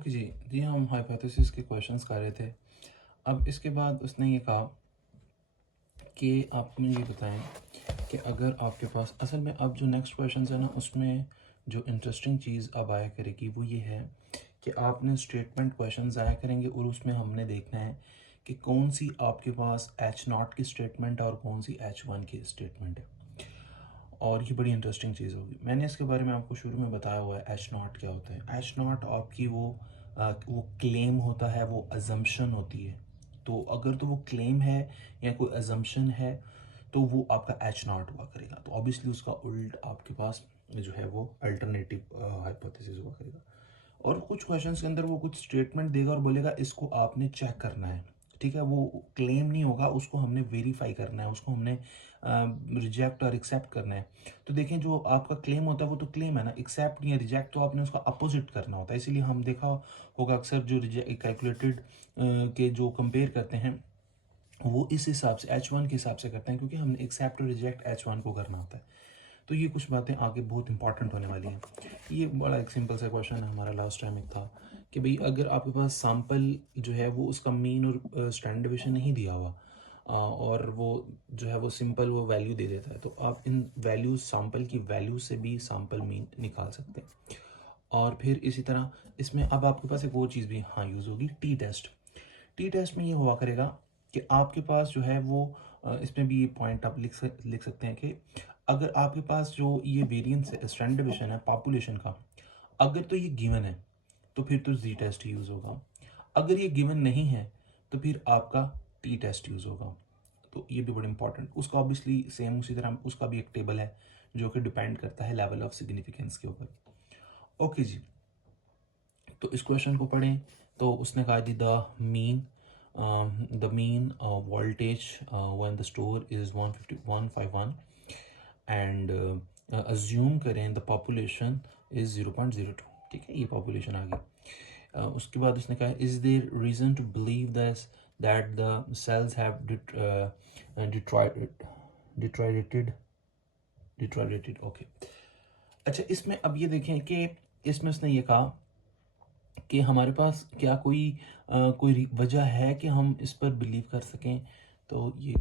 Okay जी। जी, हम hypothesis के questions कर रहे थे। अब इसके बाद उसने ये कहा कि आप मुझे ये बताएँ कि अगर आपके पास असल में अब जो नेक्स्ट क्वेश्चंस है ना, उसमें जो इंटरेस्टिंग चीज़ अब आया करेगी वो ये है कि आपने स्टेटमेंट क्वेश्चंस आया करेंगे और उसमें हमने देखना है कि कौन सी आपके पास एच नॉट की स्टेटमेंट है और कौन सी एच वन की स्टेटमेंट है। और ये बड़ी इंटरेस्टिंग चीज़ होगी। मैंने इसके बारे में आपको शुरू में बताया हुआ है एच नॉट क्या होता है। एच नॉट आपकी वो क्लेम होता है, वो अजम्पशन होती है। तो अगर तो वो क्लेम है या कोई अजम्पशन है तो वो आपका एच नॉट हुआ करेगा। तो ऑब्वियसली उसका उल्ट आपके पास जो है वो अल्टरनेटिव हाइपोथेसिस हुआ करेगा। और कुछ क्वेश्चंस के अंदर वो कुछ स्टेटमेंट देगा और बोलेगा इसको आपने चेक करना है। ठीक है, वो क्लेम नहीं होगा, उसको हमने वेरीफाई करना है, उसको हमने रिजेक्ट और एक्सेप्ट करना है। तो देखें, जो आपका क्लेम होता है वो तो क्लेम है ना, एक्सेप्ट या रिजेक्ट तो आपने उसका अपोजिट करना होता है। इसीलिए हम देखा होगा अक्सर जो कैलकुलेटेड के जो कंपेयर करते हैं वो इस हिसाब से एच वन के हिसाब से करते हैं, क्योंकि हमने एक्सेप्ट और रिजेक्ट एच वन को करना होता है। तो ये कुछ बातें आगे बहुत इंपॉर्टेंट होने वाली हैं। ये बड़ा एक सिंपल सा क्वेश्चन है, हमारा लास्ट टाइम एक था कि भाई अगर आपके पास सैंपल जो है वो उसका मीन और स्टैंडर्ड डिविएशन नहीं दिया हुआ, और वो जो है वो सिंपल वो वैल्यू दे देता है, तो आप इन वैल्यूज सैंपल की वैल्यू से भी सैंपल मीन निकाल सकते हैं। और फिर इसी तरह इसमें अब आपके पास एक और चीज़ भी हाँ यूज़ होगी, टी टेस्ट। टी टेस्ट में ये हुआ करेगा कि आपके पास जो है वो इसमें भी ये पॉइंट आप लिख सकते हैं कि अगर आपके पास जो ये वेरिएंस है, स्टैंडर्ड डिवीएशन है पॉपुलेशन का, अगर तो ये गिवन है तो फिर तो जी टेस्ट यूज़ होगा। अगर ये गिवन नहीं है तो फिर आपका टी टेस्ट यूज़ होगा। तो ये भी बड़ा इंपॉर्टेंट, उसका ऑब्वियसली सेम उसी तरह उसका भी एक टेबल है जो कि डिपेंड करता है लेवल ऑफ सिग्निफिकेंस के ऊपर। ओके जी, तो इस क्वेश्चन को पढ़ें। तो उसने कहा जी the mean voltage when the store is 151 and assume करें द पॉपुलेशन इज़ 0.02। ठीक है, ये पॉपुलेशन आ गई। उसके बाद उसने कहा is there reason to believe this that the sales have deteriorated deteriorated. Okay, अच्छा, इसमें अब ये देखें कि इसमें उसने ये कहा कि हमारे पास क्या कोई वजह है कि हम इस पर बिलीव कर सकें। तो ये